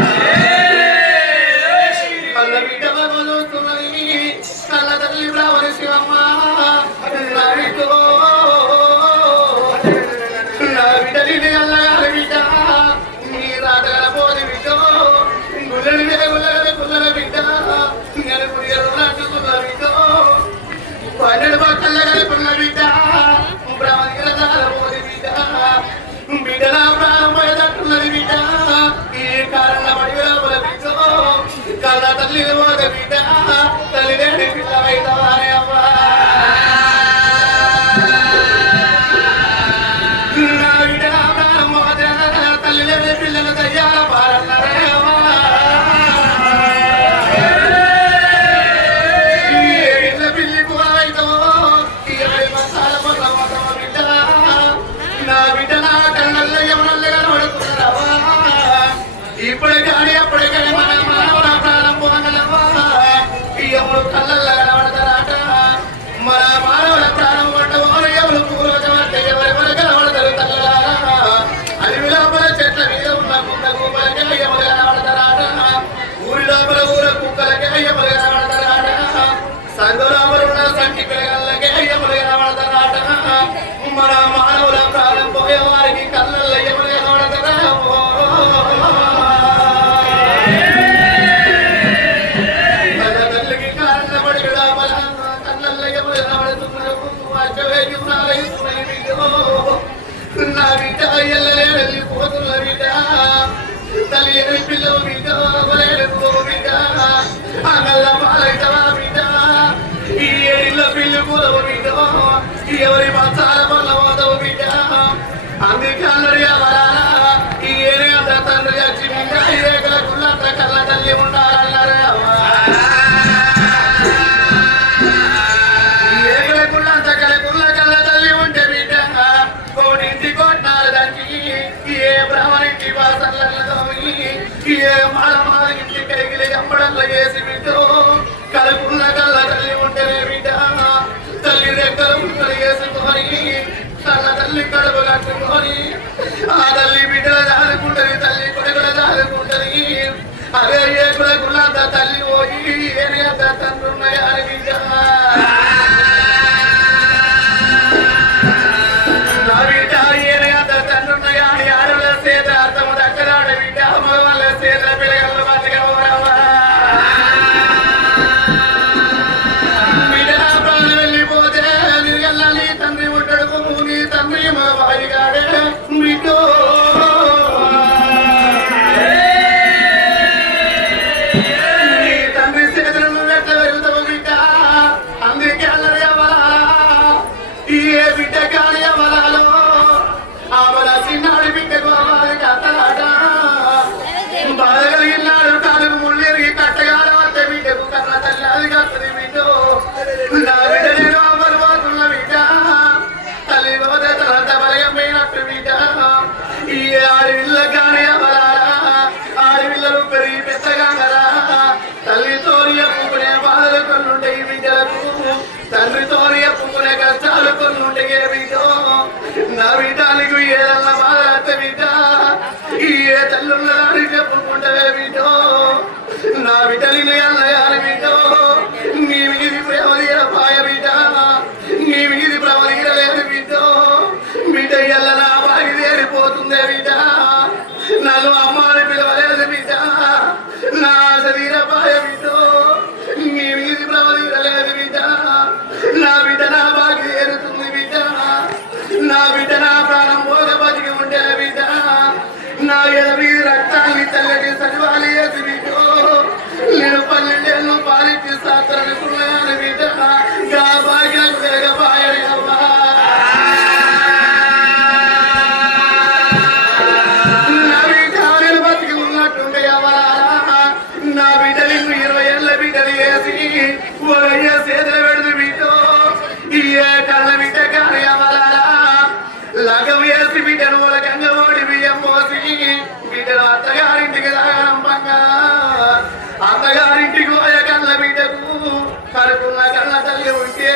Yeah. నా బిడ్డ ఎల్లలే వెళ్ళిపోతున్న బిడ్డ తల్లి పిల్లవ బిడ్డ బిడ్డ అంగల్ల పాలైతవా బిడ్డ ఈ ఏడిళ్ళ పిల్లి పూలవ బిడ్డ ఎవరి మతాల వల్ల పోతావు అందుకే అల్లరి కళ్ళ చేసి బిడ్డో కలకున్న కళ్ళ తల్లి ఉంటేనే బిడ్డ. తల్లి రెక్కలు ముక్కలు వేసుకొని కళ్ళ తల్లి కడుపు కట్టుకొని ఆ తల్లి బిడ్డలు దాదుకుంటది తల్లి కొడుకులు దాదుకుంటది అదే ఏ కొడుకులంతా తల్లి లగం వేసి బిడ్డను లగంగ ఓడి బియ్యం పోసి బిడ్డను అత్తగారింటికి రాగనంపంగా అత్తగారింటికి పోయే కళ్ళ బిడ్డకు కడుకున్న కళ్ళ తల్లి ఉంటే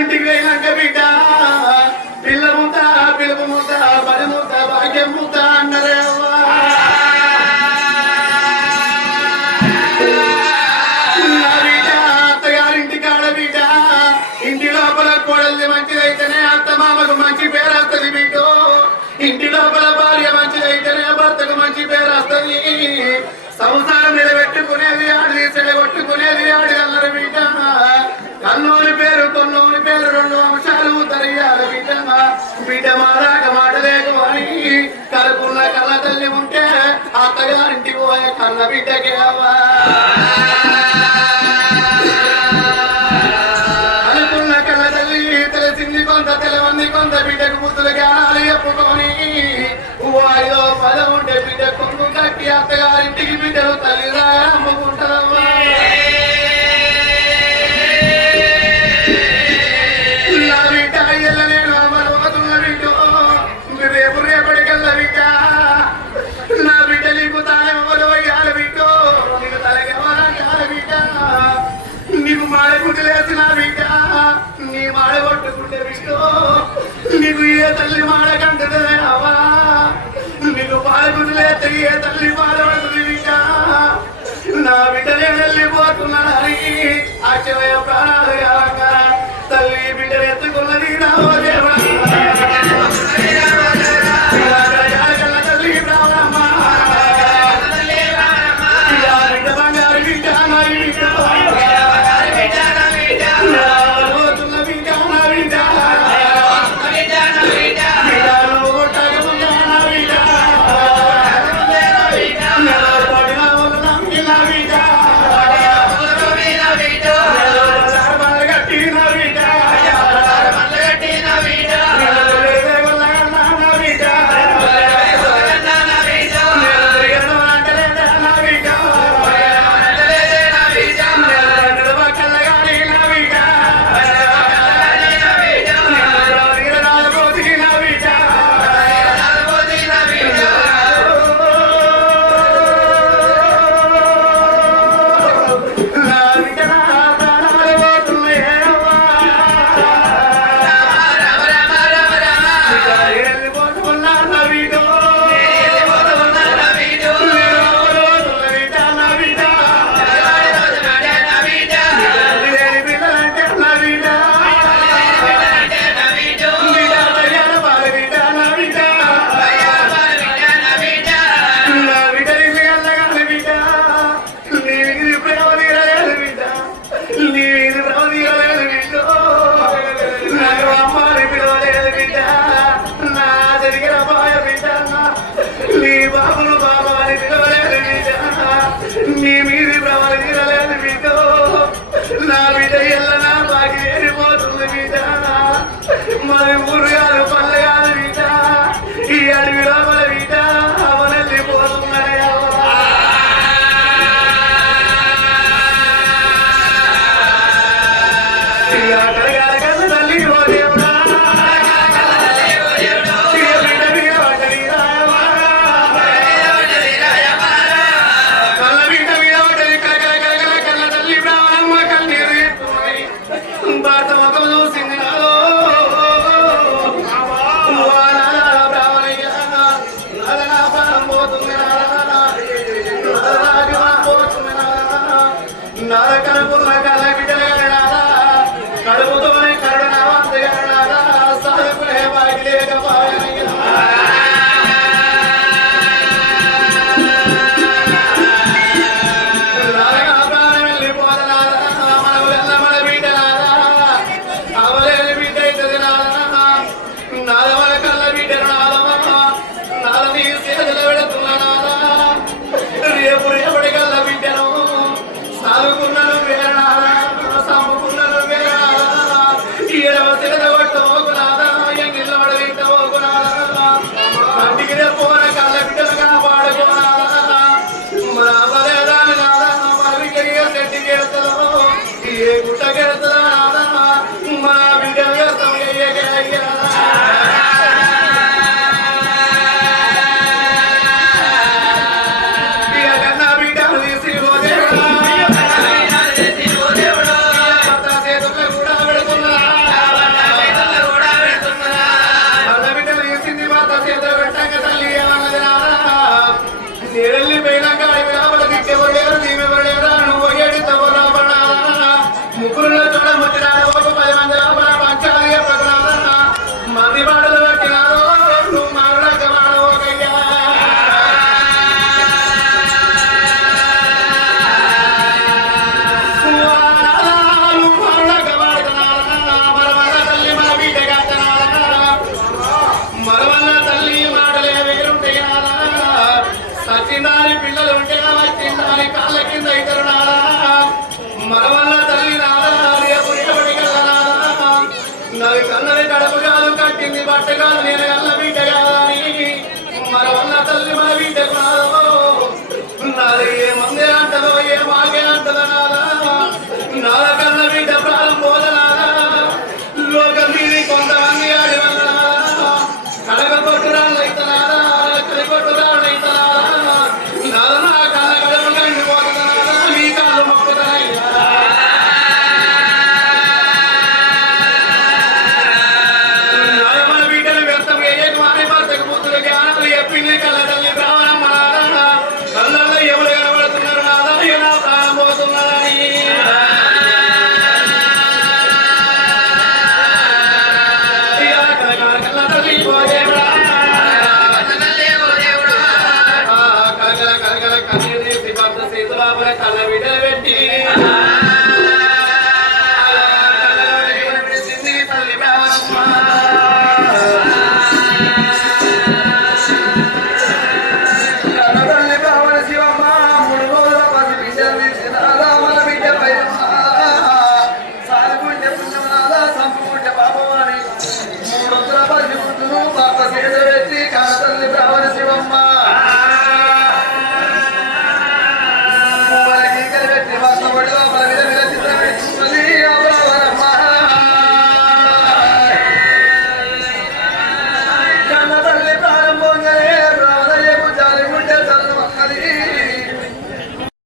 ఇంటికి పోయినాక బిడ్డ పిల్ల ముద్ద పిలుపు ముద్ద పని ముద్ద భాగ్యం ముద్ద అన్నరే అవ్వా. నా ఇంటి కాడ బిడ్డ ఇంటి లోపల కోడల్ని మంచిదైతేనే అత్త మామకు మంచి పేరు వస్తుంది బిడ్డ. ఇంటి లోపల భార్య మంచిదైతేనే భర్తకు మంచి పేరు వస్తుంది. సంసారం నిలబెట్టుకునేది ఆడి చెడగొట్టుకునేది ఆడి అల్లరి బిడ్డ. కన్నోని పేరు కొన్నోని పేరు రెండు అంశాలు తరియాలి బిడ్డమా బిడ్డమా మారాక మాట లేకుమని కలుపున్న కళ్ళ తల్లి ఉంటే అత్తగారింటి పోయే కన్న బిడ్డకే అవ్వా. కొంత కొంత బిడ్డకు ముద్దులు చెప్పుకొని వాయిదో పదం ఉంటే బిడ్డ కొంగు కట్టి అత్తగారింటికి బిడ్డను తల్లిరా అమ్ముకుంటారమ్మా మాడగొట్టుకుంటే బిడ్డ నీకు ఏ తల్లి మాడకంటదే అవా నీకు పాలగుడ్డలేస్తే ఏ తల్లి పాలపడుతుంది బిడ్డ? నా బిడ్డ నేను ఆశ్చర్య ప్రాణాలు తల్లి బిడ్డలు ఎత్తుకున్నది నా ఓ దేవుడా. తల్లి కడుపుగాలు కట్టింది పట్టగాలు నేను అల్ల బిడ్డగాని మన ఉన్న తల్లి మన బిడ్డ ఏ మందే అంటదో ఏ మాకే అంటదో నాదా నాదా